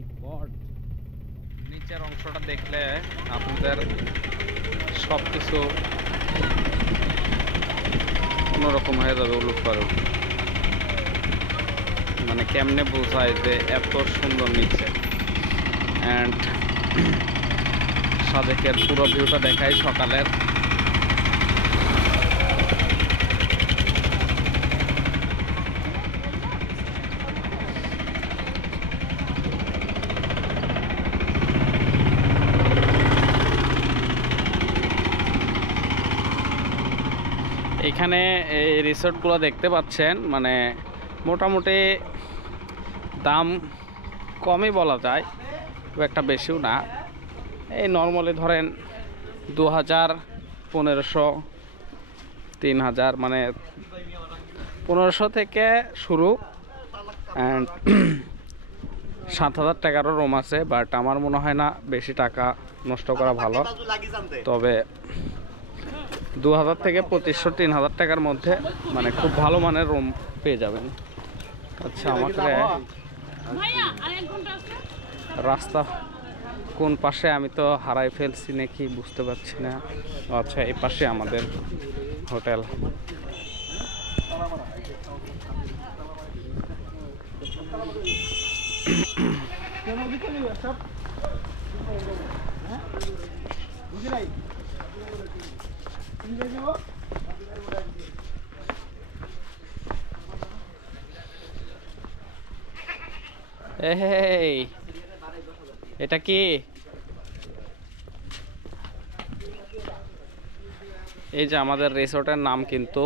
মাই god, নিচের অংশটা দেখলে আপনাদের সবকিছু অন্যরকম হয়ে যাবে, উলুট পালট। মানে কেমনে বোঝায় যে এত সুন্দর নিচে। অ্যান্ড সাজেকের পুরো ভিউটা দেখাই সকালের। এখানে এই রিসোর্টগুলো দেখতে পাচ্ছেন, মানে মোটামুটি দাম কমই বলা যায়, খুব একটা বেশিও না। এই নর্মালি ধরেন 2000, 1500, 3000, মানে 1500 থেকে শুরু। অ্যান্ড 7000 টাকারও রুম আছে, বাট আমার মনে হয় না বেশি টাকা নষ্ট করা ভালো। তবে 2000 থেকে 2500, 3000 টাকার মধ্যে মানে খুব ভালো মানের রুম পেয়ে যাবেন। আচ্ছা, আমাকে রাস্তা কোন পাশে আমি তো হারাই ফেলছি নাকি বুঝতে পারছি না। আচ্ছা, এই পাশে আমাদের হোটেল। এই এটা কি? এই যে আমাদের রিসোর্টের নাম কিন্তু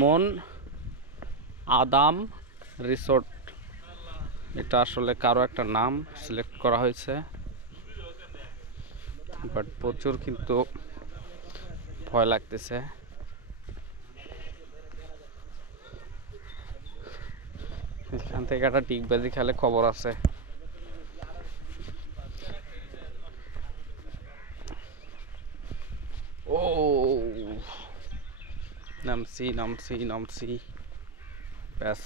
মন আদাম রিসোর্ট। এটা আসলে কারো একটা নাম সিলেক্ট করা হয়েছে, বাট প্রচুর কিন্তু ভয় লাগতেছে। এখান থেকে একটা ডিগবাজি খেলে খবর আছে। ও নামছি নামছি নামছি, ব্যাস।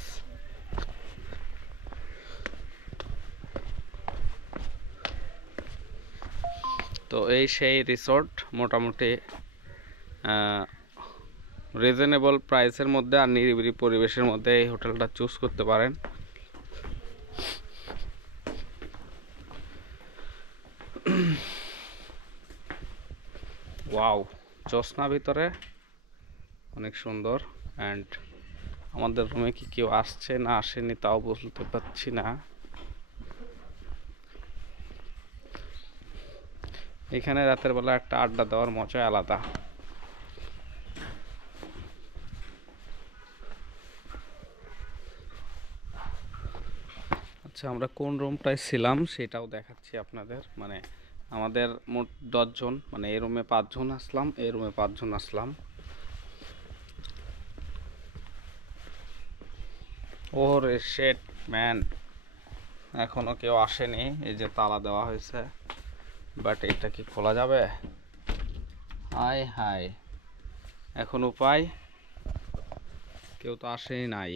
তো এই সেই রিসোর্ট, মোটামুটি রিজনেবল প্রাইসের মধ্যে আর নিরিবিলি পরিবেশের মধ্যে এই হোটেলটা চুজ করতে পারেন। ওয়াও, জ্যোৎস্না ভিতরে অনেক সুন্দর। অ্যান্ড আমাদের রুমে কি কেউ আসছে না আসেনি তাও বলতে পারছি না। এখানে রাতের বেলা একটা আড্ডা দেওয়ার মজা আলাদা। আচ্ছা, আমরা কোন রুমটায় ছিলাম সেটাও দেখাচ্ছি আপনাদের। মানে আমাদের মোট 10 জন, মানে এই রুমে 5 জন আসলাম, এই রুমে 5 জন আসলাম। ওরে শেট ম্যান, এখনো কেউ আসেনি। এই যে তালা দেওয়া হয়েছে, বাট এটা কি খোলা যাবে? হাই হাই, এখন উপায়, কেউ তো আসেই নাই।